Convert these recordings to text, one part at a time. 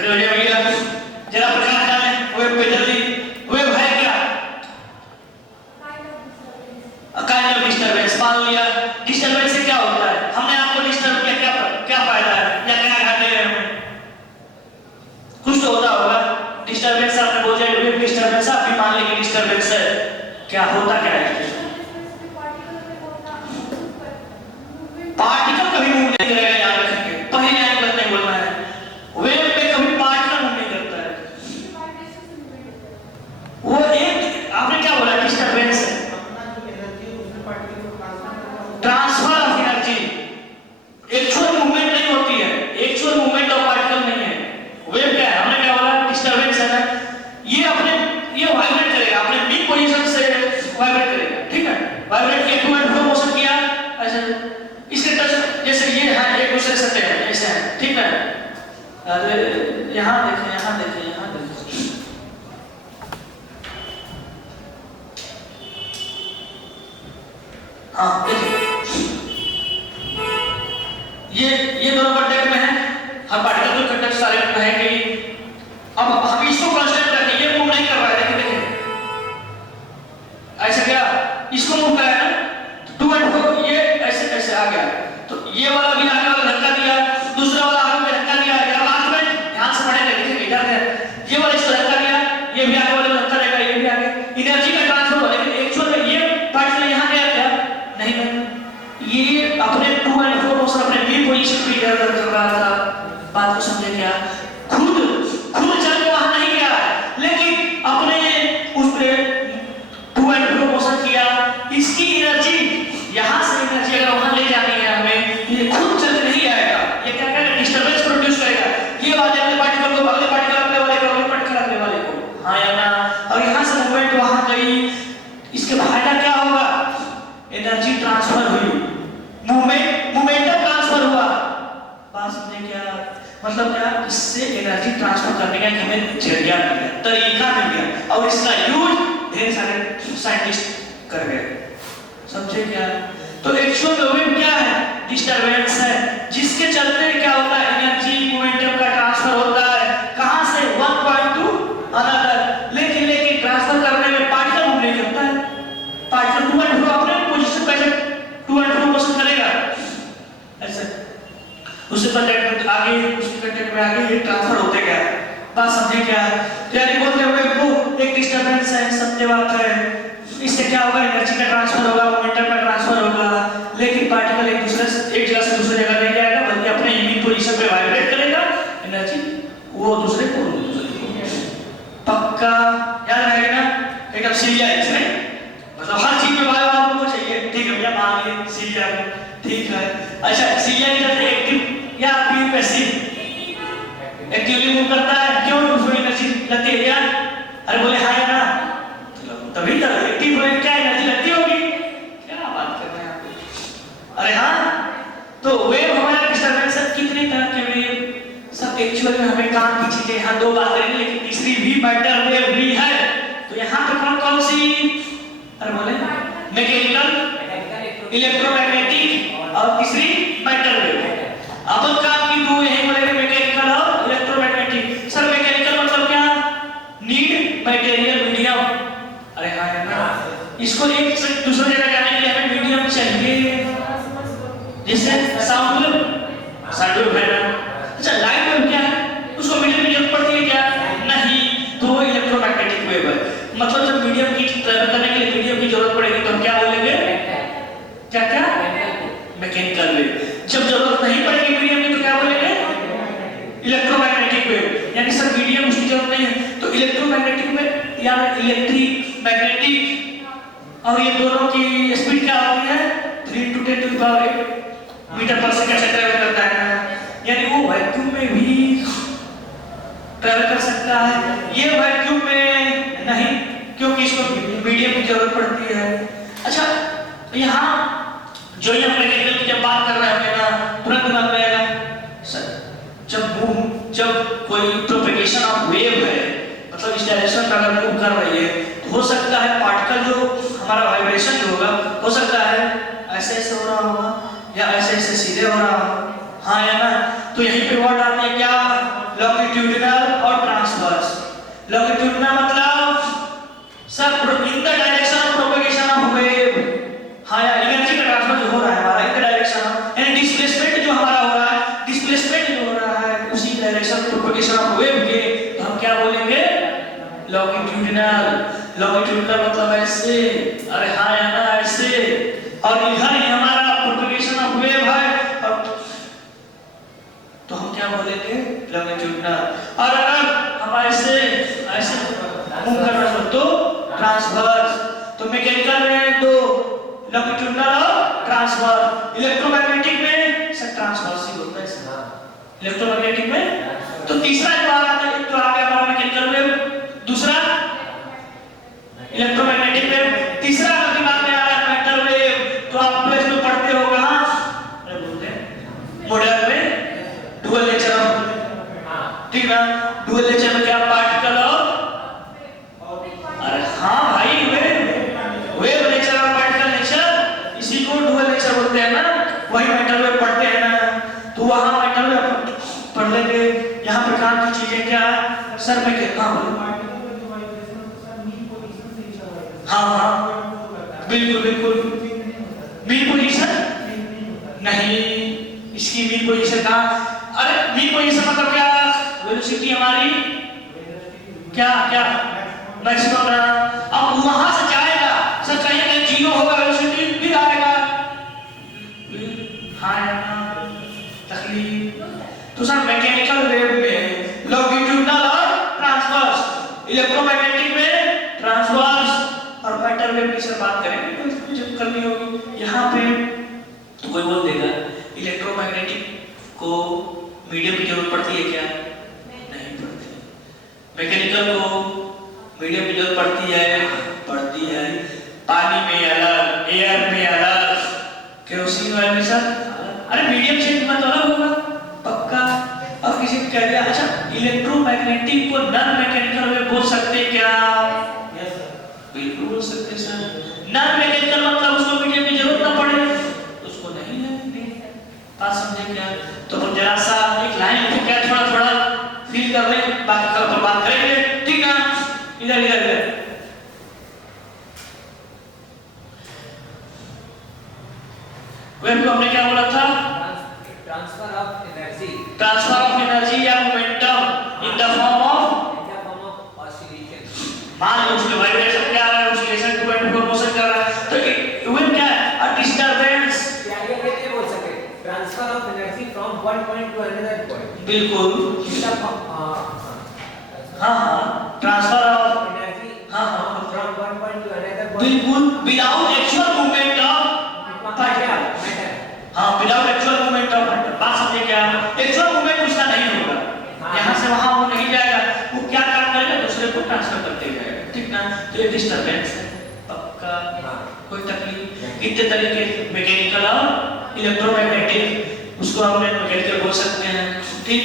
खड़े हो जाइए भैया, जरा प्रकाश डालें। वेब पे जल्दी। वेब है क्या? Kind of disturbance. मान लिया डिस्टर्बेंस से क्या होता है? हमने आपको डिस्टर्ब किया, क्या क्या फायदा है या क्या घाटे हैं हमें? कुछ तो होता होगा। डिस्टर्बेंस आपने बोल दिया वेब डिस्टर्बेंस, आप भी मान लेंगे डिस्टर्बेंस है। क्या होता क्या है? पार्टिकल कभी मूव नहीं करेगा, याद रखेंगे। पहले लाइन पर नहीं बोलना है। वेव पे कभी पार्टिकल मूव नहीं करता है। वो एक आपने क्या बोला? डिस्टर्बेंस है, transfer of energy. Actual movement नहीं होती है, एक्चुअल मूवमेंट ऑफ पार्टिकल नहीं है। वेव क्या है? हमने क्या बोला? डिस्टर्बेंस है ना। ये अपने ये वाइब्रेट करेगा, अपने मिड पोजीशन से वाइब्रेट करेगा, ठीक है। वाइब्रेट किया, टू एंड फ्रो मोशन किया, ऐसे इसके टच जैसे ये है, एक दूसरे से सटे हैं, ऐसे हैं, ठीक है। अरे यहाँ देखें, यहाँ देखें, यहाँ देखें। हाँ देखिए, ये दोनों कांटेक्ट में है। हर पार्टिकल के कांटेक्ट सारे में है कि अब हम इसको कांस्टेंट रखें, ये मूव नहीं कर रहा है, देखिए ऐसे क्या इसको मूव करा है ना, टू एंड फ्रो, ये ऐसे ऐसे आ गया। तो ये वाला भी आगे वाला धक्का दिया, दूसरा वाला आगे में धक्का दिया। या लास्ट में ध्यान से पढ़ेंगे, देखिए इधर है, ये वाला इसको धक्का दिया, ये भी आगे वाले को धक्का देगा, ये भी आगे। एनर्जी का ट्रांसफर हो, लेकिन एक्चुअल में ये पार्टिकल यहाँ गया क्या? नहीं नहीं, ये अपने टू एंड फ्रो मोशन अपने मिड पोजीशन पे इधर उधर कर रहा था। बात को समझे क्या? खुद चल के वहां नहीं गया, लेकिन अपने उस पे टू एंड फ्रो मोशन किया। इसकी एनर्जी यहां से एनर्जी अगर वहां ले जानी है हमें, ये खुद चल के नहीं आएगा। ये क्या करेगा? डिस्टर्बेंस प्रोड्यूस करेगा। ये वाले अगले पार्टिकल को, अगले पार्टिकल अगले वाले को, अगले पार्टिकल अगले वाले को, हाँ या ना। और यहां से मूवमेंट वहां गई, इसके फायदा क्या होगा? एनर्जी ट्रांसफर हुई, मोमेंटम ट्रांसफर हुआ। बात समझे क्या? मतलब क्या? इससे एनर्जी ट्रांसफर करने का हमें जरिया मिल गया, तरीका मिल गया, और इसका यूज ढेर सारे साइंटिस्ट कर गए। समझे क्या? तो एक्चुअल वेव क्या है? डिस्टर्बेंस है, जिसके चलते क्या होता है? एनर्जी मोमेंटम का ट्रांसफर होता है। कहां से? One point to another. लेकिन ट्रांसफर करने में पार्टिकल मूव नहीं करता है। पार्टिकल टू एंड फ्रो अपने पोजीशन पे टू एंड फ्रो मोशन करेगा ऐसे, उससे कांटेक्ट आगे, उसके कांटेक्ट में आगे, ये ट्रांसफर होते गया। बात समझे क्या? यानी बोलते हुए वो एक डिस्टर्बेंस है, सत्य बात है। इससे क्या होगा? एनर्जी का ट्रांसफर होगा, मोमेंटम का ट्रांसफर होगा, लेकिन पार्टिकल एक जगह से दूसरे जगह नहीं जाएगा, बल्कि अपने यूनिक पोजीशन पे वाइब्रेट करेगा। एनर्जी वो दूसरे को पक्का याद रहेगा ना? एकदम सीरिया इसमें, मतलब हर चीज में वायु आपको चाहिए, ठीक है भैया, मान लीजिए सीरिया में, ठीक है। अच्छा, सीरिया की तरह एक्टिव या पैसिव? एक्टिवली मूव करता है, क्यों? उसमें एनर्जी लगती है क्या? अरे बोले हाँ या ना, तभी तो एक्टिव होने क्या एनर्जी लगती होगी। क्या बात कर रहे हैं आप? अरे हाँ, तो वेव हमारा डिस्टर्बेंस कितने तरह के वेव सब एक्चुअल में हमें काम की चीजें, यहाँ दो बातें हैं, लेकिन तीसरी भी मैटर वेव भी है। तो यहाँ पे कौन कौन सी? अरे बोले मैकेनिकल, इलेक्ट्रोमैग्नेटिक और तीसरी मैटर वेव। अपन काम की दो यही बोलेंगे, मैकेनिकल और इलेक्ट्रोमैग्नेटिक। सर मैकेनिकल मतलब क्या? Need material medium. अरे हाँ है ना, इसको एक से दूसरी जगह जाने के लिए हमें मीडियम चाहिए, जैसे साउंड वेव है ना। अच्छा, लाइट वेव क्या है? उसको मीडियम की जरूरत पड़ती है क्या? नहीं, तो वो इलेक्ट्रोमैग्नेटिक वेव है। मतलब जब मीडियम की ट्रैवल करने के लिए मीडियम की जरूरत पड़ेगी तो हम क्या बोलेंगे? क्या क्या? Mechanical wave. जब जरूरत नहीं पड़ेगी मीडियम की तो क्या बोलेंगे? Electromagnetic wave. यानी सर मीडियम उसकी जरूरत नहीं है, तो इलेक्ट्रोमैग्नेटिक में या इलेक्ट्रिक मैग्नेटिक, और ये दोनों की स्पीड क्या होती है? 3 × 10⁸ मीटर पर सेकंड से ट्रैवल करता है। यानी वो वैक्यूम में भी ट्रैवल कर सकता है, ये वैक्यूम में नहीं, क्योंकि इसको मीडियम की जरूरत पड़ती है। अच्छा, यहाँ जो ये मैकेनिकल की जब बात कर रहे हैं ना, तुरंत दिमाग में आएगा जब कोई प्रोपेगेशन ऑफ वेव है, मतलब इस डायरेक्शन में अगर मूव कर रही है, तो हो सकता है पार्टिकल जो हमारा वाइब्रेशन जो होगा, हो सकता है ऐसे ऐसे हो रहा होगा या ऐसे ऐसे सीधे हो रहा होगा, हाँ या ना। तो यहीं पे वर्ड आती है क्या? लॉन्गिट्यूडिनल प्रोपगेशन ऑफ वेव के, तो हम क्या बोलेंगे? लॉन्गिट्यूडिनल। लॉन्गिट्यूडिनल मतलब ऐसे, अरे हाँ या ना ऐसे, और इधर ही हमारा प्रोपगेशन ऑफ वेव है, तो हम क्या बोलेंगे? लॉन्गिट्यूडिनल। और अगर हम ऐसे ऐसे मूव कर रहे हो तो ट्रांसवर्स। तो मैकेनिकल में दो, लॉन्गिट्यूडिनल और ट्रांसवर्स। इलेक्ट्रोमैग्नेटिक में सर ट्रांसवर्स ही होता है सर। इलेक्ट्रोमैग्नेटिक में तो तीसरा जो आ रहा था, एक तो आ गया हमारा मैकेनिकल वेव, दूसरा इलेक्ट्रोमैग्नेटिक वेव, तीसरा दिमाग में आ रहा है मेटल वेव। तो आप प्लस में पढ़ते हो कहां? अरे बोलते हैं मॉडल में डुअल नेचर ऑफ, ठीक ना? डुअल नेचर में क्या पार्टिकल और अरे हाँ भाई वेव नेचर और पार्टिकल नेचर, इसी को डुअल नेचर बोलते हैं ना। वही मेटल वेव पढ़ते हैं ना, तो वहां मेटल वेव पढ़ लेंगे। यहाँ प्रकार की चीजें क्या सर मैं कहता हूँ? हाँ हाँ बिल्कुल बिल्कुल। मीन पोजीशन नहीं, इसकी मीन पोजीशन कहाँ? अरे मीन पोजीशन मतलब क्या? वेलोसिटी हमारी क्या क्या मैक्सिमम है। अब वहां से जाएगा सर, कहीं कहीं जीरो होगा वेलोसिटी फिर आएगा, हाँ या ना तकलीफ। तो सर मैकेनिकल वेव में लॉन्गिट्यूडिनल और ट्रांसवर्स, इलेक्ट्रोमैग्नेटिक में ट्रांसवर्स, और मेटल वेव की सर बात करेंगे तो इसमें जब करनी होगी। यहाँ पे तो कोई बोल देगा इलेक्ट्रोमैग्नेटिक को मीडियम की जरूरत पड़ती है क्या? नहीं पड़ती। मैकेनिकल को मीडियम की जरूरत पड़ती है? पड़ती है। पानी में अलग, एयर में अलग, केरोसिन ऑयल में सर अरे मीडियम चेंज मत अलग होगा पक्का। अब किसी ने कह दिया अच्छा इलेक्ट्रोमैग्नेटिक को नॉन मैकेनिकल वेव बोल सकते क्या? यस सर बिल्कुल बोल सकते सर। नॉन मैकेनिकल मतलब उसको मीडियम की जरूरत ना पड़े, उसको नहीं है। बात समझे क्या? तो हम जरा सा एक लाइन लिख के थोड़ा थोड़ा फील कर रहे हैं, बाकी कल पर बात करेंगे, ठीक है? इधर इधर इधर वेव को हमने क्या बोला था? Transfer of energy, transfer of energy या momentum in the form of oscillation. मान लो उसके वाइब्रेशन क्या है, oscillation to and fro motion कर रहा है, तो वेव क्या है? A disturbance. क्या ये कैसे बोल सकते? Transfer of energy from one point to another point. बिल्कुल हाँ हाँ ट्रांसफर ऑफ एनर्जी हाँ हाँ from one point to another point. बिल्कुल without actual movement of particle. हाँ without actual movement of particle. बात समझे क्या? एक्चुअल मूवमेंट उसका नहीं होगा, यहाँ से वहाँ वो नहीं जाएगा, वो क्या काम करेगा? दूसरे को ट्रांसफर करते जाएगा, ठीक ना? तो ये डिस्टरबेंस है पक्का, कोई तकलीफ। इतने तरीके मैकेनिकल और इलेक्ट्रोमैग्नेटिक, उसको हमने मैकेनिकल बोल सकते हैं, ठीक?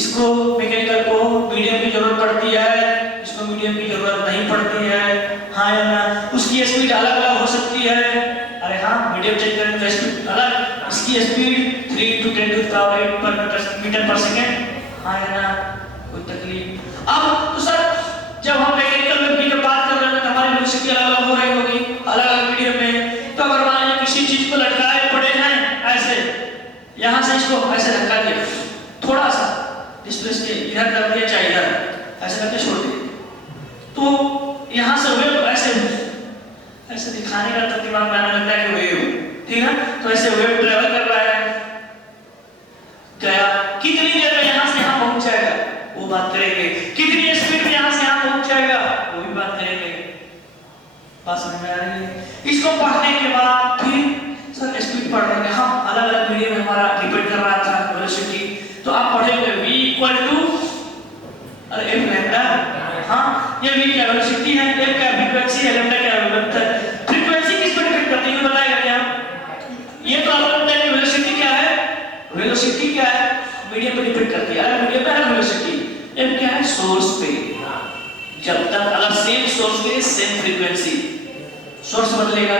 इसको मैकेनिकल को मीडियम की जरूरत पड़ती है, इसको मीडियम की जरूरत नहीं पड़ती है, हाँ या ना? उसकी स्पीड अलग अलग हो सकती है, अरे हाँ मीडियम चेंज करें तो स्पीड अलग, इसकी speed 3 to 10 to the power 8 metre पर सेकंड, हाँ या ना? कोई तकलीफ। अब तो सर जब हम मैकेनिकल वेव की जब बात कर रहे हैं तो हमारी वेलोसिटी अलग अलग हो रही होगी, अलग अलग मीडियम में। तो अगर मान लीजिए किसी चीज को लटकाए पड़े हैं ऐसे, यहाँ से इसको ऐसे धक्का दिया, थोड़ा सा डिस्प्लेस के इधर कर दिया चाहे इधर, ऐसे करके छोड़ दिया, तो यहाँ से वेव ऐसे ऐसे दिखाने का तो दिमाग में आने लगता है कि वेव, ठीक है? तो ऐसे वेव ट्रेवल कर रहा है, गया कितनी देर में यहाँ से यहाँ पहुंच जाएगा वो बात करेंगे, कितनी स्पीड में यहाँ से यहाँ पहुंच जाएगा वो भी बात करेंगे। बात समझ में आ रही है? इसको पढ़ने के बाद फिर सर स्पीड पढ़ रहे हैं हम, अलग अलग मीडियम में हमारा डिपेंड कर रहा था वेलोसिटी, तो आप पढ़ेंगे v अरे f लैम्डा, हाँ ये v क्या वेलोसिटी है, f क्या फ्रीक्वेंसी है, लैम्डा क्या वेवलेंथ है। फ्रीक्वेंसी किस पर डिपेंड करती है बताएगा क्या? ये तो आपको पता है कि वेलोसिटी क्या है, वेलोसिटी क्या है मीडियम पे डिपेंड करती है, अलग मीडियम पे अलग वेलोसिटी। f क्या है? सोर्स पे, जब तक अगर सेम सोर्स पे सेम फ्रीक्वेंसी, सोर्स बदलेगा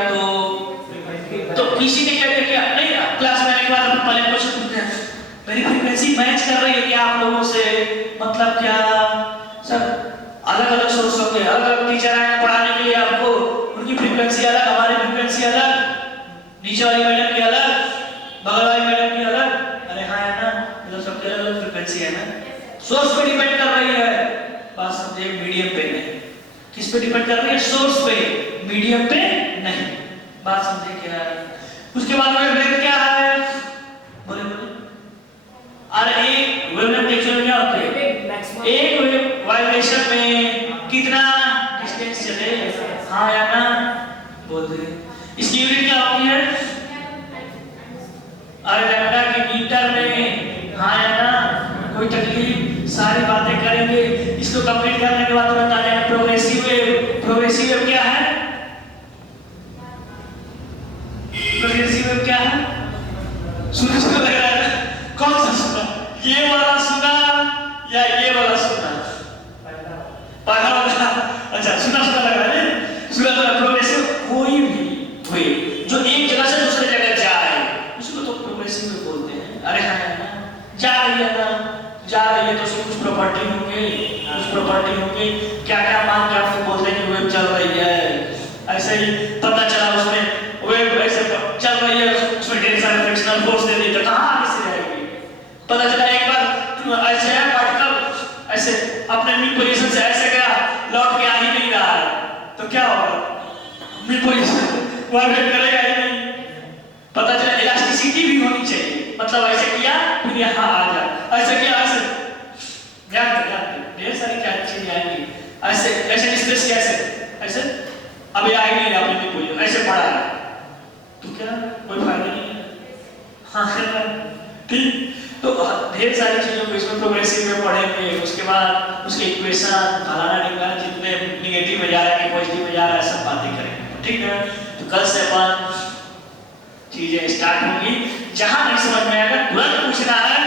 तो किसी ने क्या किया नहीं, क्लास में आने के बाद अपन पहले क्वेश्चन पूछते हैं मेरी फ्रीक्वेंसी मैच कर रही है क्या आप लोगों से, मतलब क्या सर? अलग अलग सोर्स होंगे, अलग अलग टीचर आए पढ़ाने के लिए आपको, उनकी फ्रीक्वेंसी अलग, हमारी फ्रीक्वेंसी अलग, नीचे वाली मैडम की अलग, बगल वाली मैडम की अलग, अरे हाँ है ना? मतलब सबके अलग अलग फ्रीक्वेंसी है ना? सोर्स पे डिपेंड कर रही है, बात समझे, मीडियम पे नहीं। किस पे डिपेंड कर रही है? सोर्स पे, मीडियम पे नहीं। बात समझे क्या है? उसके बाद वेवलेंथ क्या है? बोले बोले। अरे एक वेवलेंथ एक्चुअली क्या होती है? एक वेव वाइब्रेशन में कितना डिस्टेंस चले, हाँ या ना, बोल दे। इसकी यूनिट क्या होती है? अरे लैम्डा की मीटर में, हाँ या ना, कोई तकलीफ, सारी बातें करेंगे। इसको कंप्लीट करने के बाद बता देंगे प्रोग्रेसिव वेव। प्रोग्रेसिव वेव क्या है? प्रोग्रेसिव वेव क्या है? सुना लग रहा है, कौन सा सुना? ये वाला सुना या ये वाला सुना? पहला वाला, अच्छा सुना लग रहा है। सुना प्रोग्रेसिव कोई भी वेव जो एक जगह से दूसरे जगह जाए उसको तो प्रोग्रेसिव वेव बोलते हैं। अरे हाँ ना, जा रही है ना, जा रही है तो उसकी कुछ प्रॉपर्टी होंगे, कुछ प्रॉपर्टी होंगे, क्या क्या मान के आपको बोलते हैं कि वेव चल रही है। ऐसे ही पता चला उसमें वेव ऐसे चल रही है, उसमें ढेर सारे फ्रिक्शनल फोर्स दे दी तो कहाँ आगे से जाएगी? पता चला एक बार ऐसे है पार्टिकल ऐसे अपने मिड पोजीशन से ऐसे गया, लौट के आ ही नहीं रहा है, तो क्या होगा? मिड पोजीशन वाइब्रेट करेगा ही नहीं। पता चला इलास्टिसिटी भी होनी चाहिए, मतलब ऐसे किया फिर यहाँ आ जा, ऐसे किया ऐसे, ध्यान ढेर सारी क्या चीजें आएंगी। ऐसे ऐसे डिस्प्लेस कैसे ऐसे, अभी आ ही नहीं रहा अपने पोजीशन, ऐसे पड़ा है तो क्या कोई फायदा नहीं है। हाँ ठीक, तो ढेर सारी चीजों को इसमें प्रोग्रेसिव में पढ़ेंगे। उसके बाद उसके इक्वेशन फलाना ढिमकाना, जितने नेगेटिव में जा रहा है कि पॉजिटिव में जा रहा है, सब बातें करेंगे। ठीक है, तो कल से अपन चीजें स्टार्ट होंगी। जहां नहीं समझ में आएगा तुरंत पूछना है,